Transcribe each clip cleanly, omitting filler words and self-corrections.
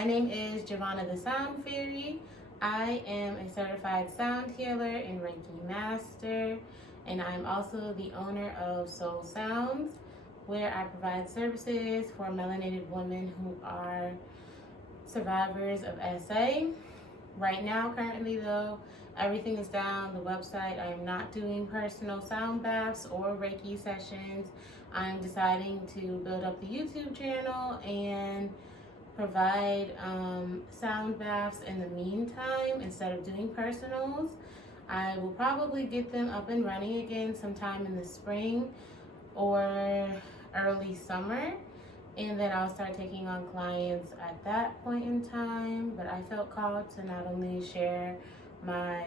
My name is Giovanna the Sound Fairy. I am a certified sound healer and Reiki master, and I'm also the owner of Soul Sounds, where I provide services for melanated women who are survivors of SA. Right now, currently though, everything is down. The website, I am not doing personal sound baths or Reiki sessions. I'm deciding to build up the YouTube channel and provide sound baths in the meantime instead of doing personals. I will probably get them up and running again sometime in the spring or early summer, and then I'll start taking on clients at that point in time. But I felt called to not only share my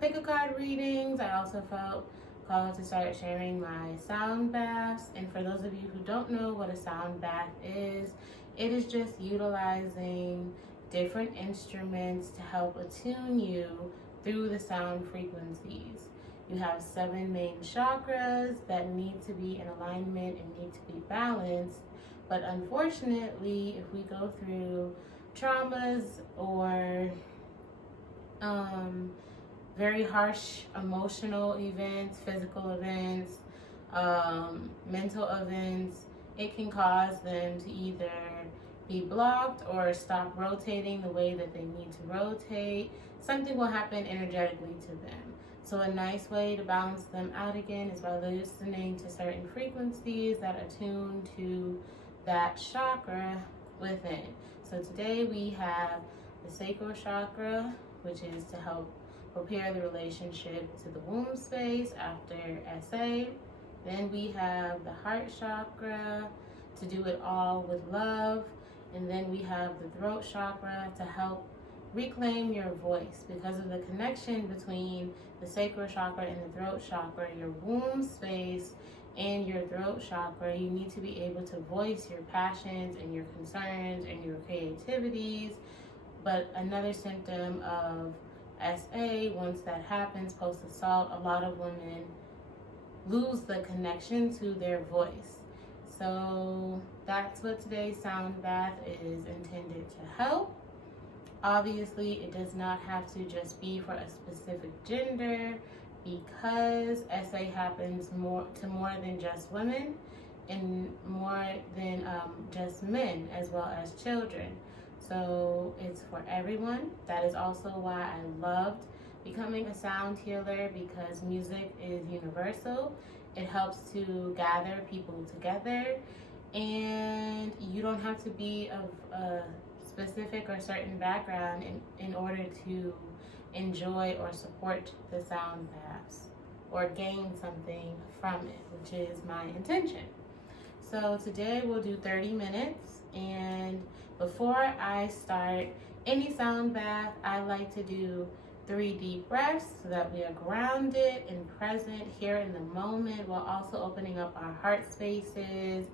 pick a card readings, I also felt called to start sharing my sound baths. And for those of you who don't know what a sound bath is, it is just utilizing different instruments to help attune you through the sound frequencies. You have 7 main chakras that need to be in alignment and need to be balanced. But unfortunately, if we go through traumas or very harsh emotional events, physical events, mental events, it can cause them to either be blocked or stop rotating the way that they need to rotate. Something will happen energetically to them. So a nice way to balance them out again is by listening to certain frequencies that attune to that chakra within. So today we have the sacral chakra, which is to help repair the relationship to the womb space after SA. Then we have the heart chakra to do it all with love. And then we have the throat chakra to help reclaim your voice. Because of the connection between the sacral chakra and the throat chakra, your womb space and your throat chakra, you need to be able to voice your passions and your concerns and your creativities. But another symptom of SA, once that happens post-assault, a lot of women lose the connection to their voice. So that's what today's sound bath is intended to help. Obviously, it does not have to just be for a specific gender, because SA happens to more than just women and more than just men, as well as children. So it's for everyone. That is also why I loved becoming a sound healer, because music is universal. It helps to gather people together, and you don't have to be of a specific or certain background in order to enjoy or support the sound baths or gain something from it, which is my intention. So today we'll do 30 minutes, and before I start any sound bath, I like to do 3 deep breaths so that we are grounded and present here in the moment, while also opening up our heart spaces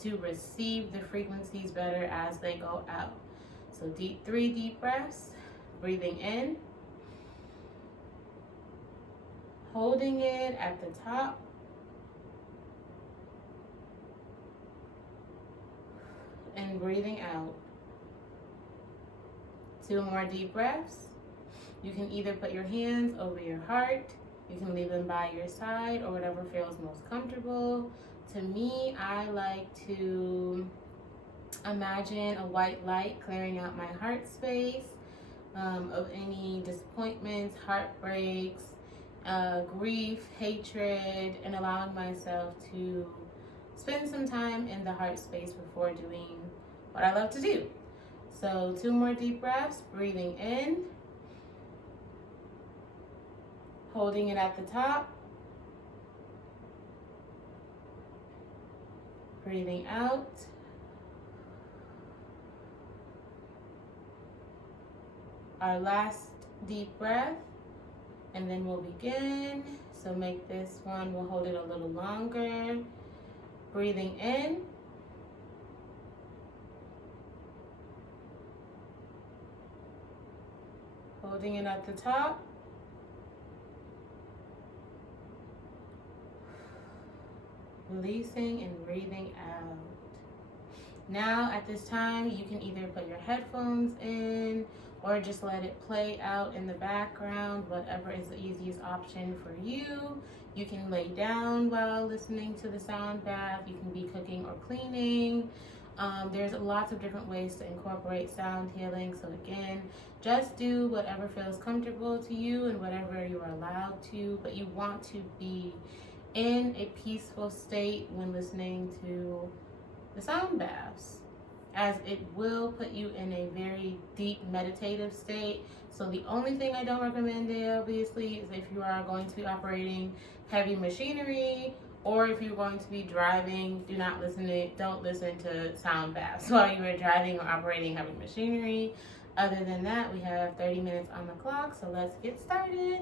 to receive the frequencies better as they go out. So 3 deep breaths, breathing in, holding it at the top, and breathing out. 2 more deep breaths. You can either put your hands over your heart, you can leave them by your side, or whatever feels most comfortable. To me, I like to imagine a white light clearing out my heart space of any disappointments, heartbreaks, grief, hatred, and allowing myself to spend some time in the heart space before doing what I love to do. So 2 more deep breaths, breathing in, holding it at the top, breathing out, our last deep breath, and then we'll begin. So make this one, we'll hold it a little longer, breathing in, holding it at the top, releasing and breathing out. Now at this time, you can either put your headphones in or just let it play out in the background, whatever is the easiest option for you. You can lay down while listening to the sound bath. You can be cooking or cleaning. There's lots of different ways to incorporate sound healing. So again, just do whatever feels comfortable to you and whatever you are allowed to, but you want to be in a peaceful state when listening to the sound baths, as it will put you in a very deep meditative state. So the only thing I don't recommend, obviously, is if you are going to be operating heavy machinery or if you're going to be driving, don't listen to sound baths while you are driving or operating heavy machinery. Other than that, we have 30 minutes on the clock, so let's get started.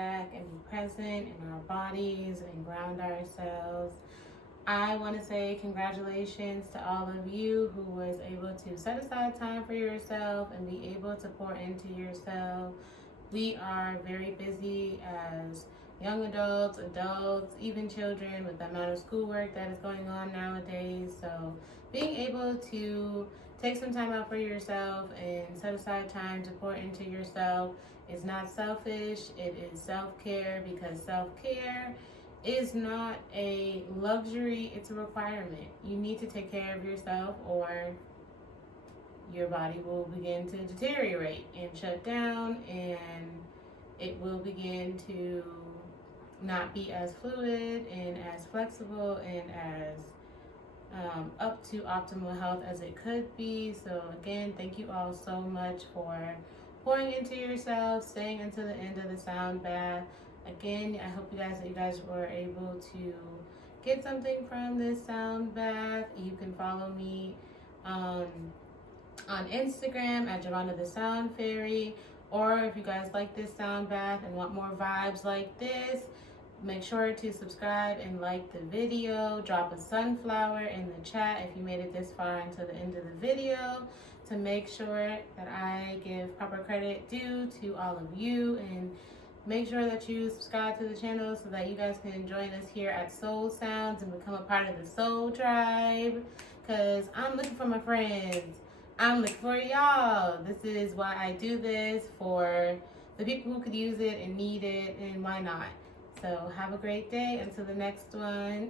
back and be present in our bodies and ground ourselves. I want to say congratulations to all of you who was able to set aside time for yourself and be able to pour into yourself. We are very busy as young adults, even children, with the amount of schoolwork that is going on nowadays. So being able to take some time out for yourself and set aside time to pour into yourself is not selfish. It is self-care, because self-care is not a luxury, it's a requirement. You need to take care of yourself, or your body will begin to deteriorate and shut down, and it will begin to not be as fluid and as flexible and as up to optimal health as it could be. So again, thank you all so much for pouring into yourself, staying until the end of the sound bath. Again, I hope you guys were able to get something from this sound bath. You can follow me on Instagram at Javonna the Sound Fairy, or if you guys like this sound bath and want more vibes like this, make sure to subscribe and like the video. Drop a sunflower in the chat if you made it this far until the end of the video, to make sure that I give proper credit due to all of you, and make sure that you subscribe to the channel so that you guys can join us here at Soul Sounds and become a part of the Soul Tribe, because I'm looking for my friends. I'm looking for y'all. This is why I do this, for the people who could use it and need it, and why not? So have a great day. Until the next one.